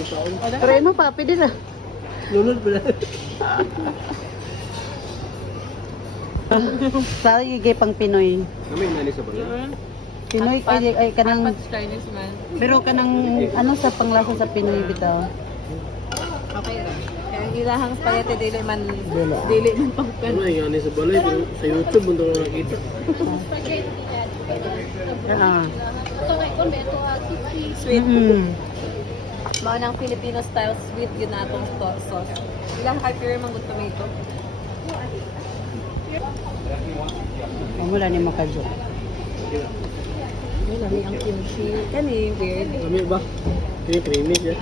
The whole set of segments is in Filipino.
yung taon. Pero ano pa, pwede na. Lunod pala. Sa gigay pang Pinoy. Kami nani sa bala. Pinoy ay kanang Chinese man. pero kanang ano sa panglasa sa Pinoy bitaw. Okay ra. Kaya ang ilahang spaghetti dili man Dili. pagkan. Ano yung nani sa balay, pero sa YouTube mo ito nakita. Ah. Sweet. Mm. Mga ng Filipino style sweet yun na itong sauce. Ilang kay pure mango tomato. Wala ni makadyo. Ay, lami ang kimchi. Kani, weird. Kami ba? Kaya creamy siya.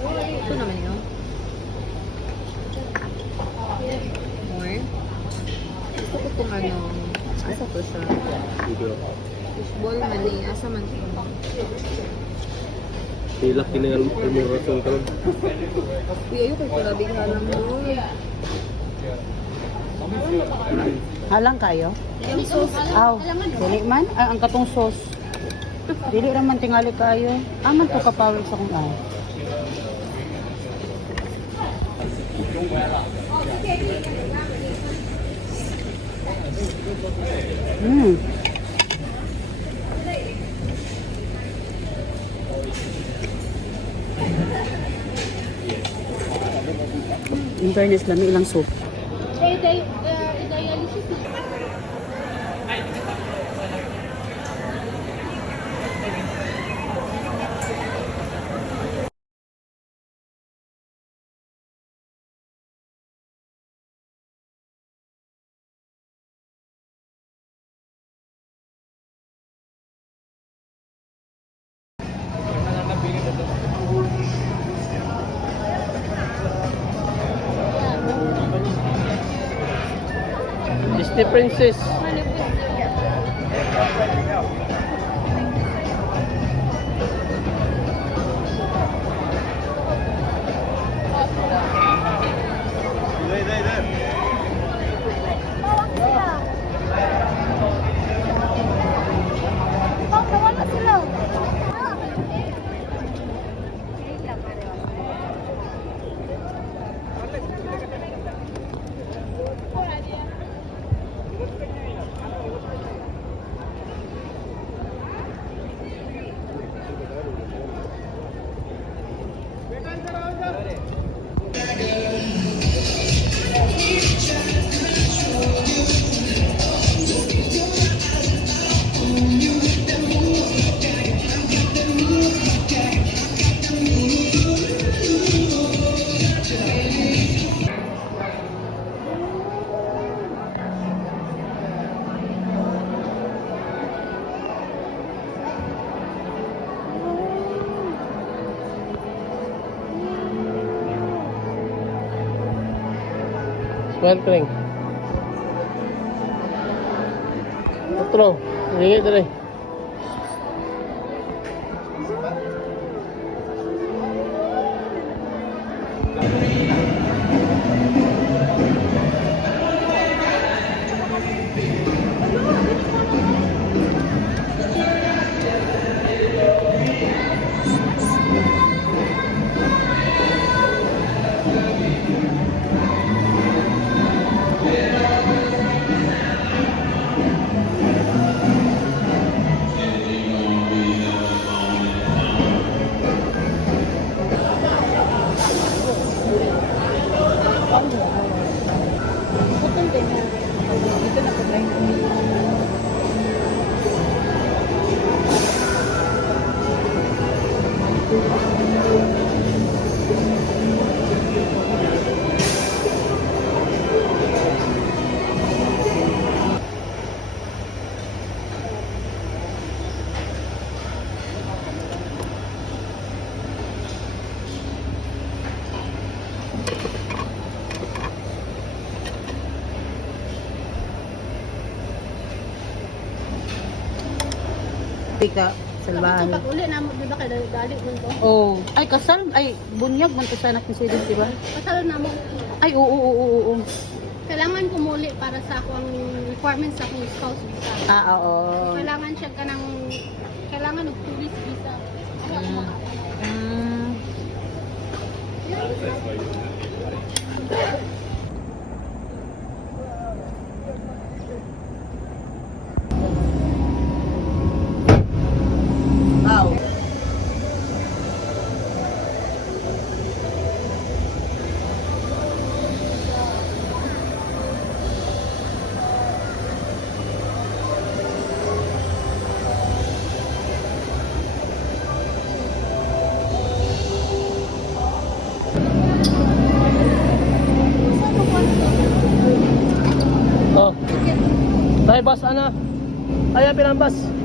Ito naman yun. More. Gusto ko itong ano. Asa to siya? Video. Fishball man eh. Asa man ito? Hilak kinang almirason ka lang. Uy, ayoko ito labing halang mo. Halang kayo? Yung sauce. Aw, dili man ang katong sauce. Dili ra man tingali kayo. Aman to ka power sa kung ay. In fairness, lami ilang soup. Disney Princess. Welcome. Otro, ringit dali. Tika, salbahan. Pag uli na mo, di ba kaya dali mo to? Oh, ay kasal, ay bunyag man to sa anak ni Sidon, di ba? Kasal na mo. Ay, oo. Kailangan kumuli para sa akong requirements sa akong spouse visa. Oo. Kailangan siya ka ng, kailangan ng police visa. Mm. Oh. Tayo bus ana. Ayan pinambas.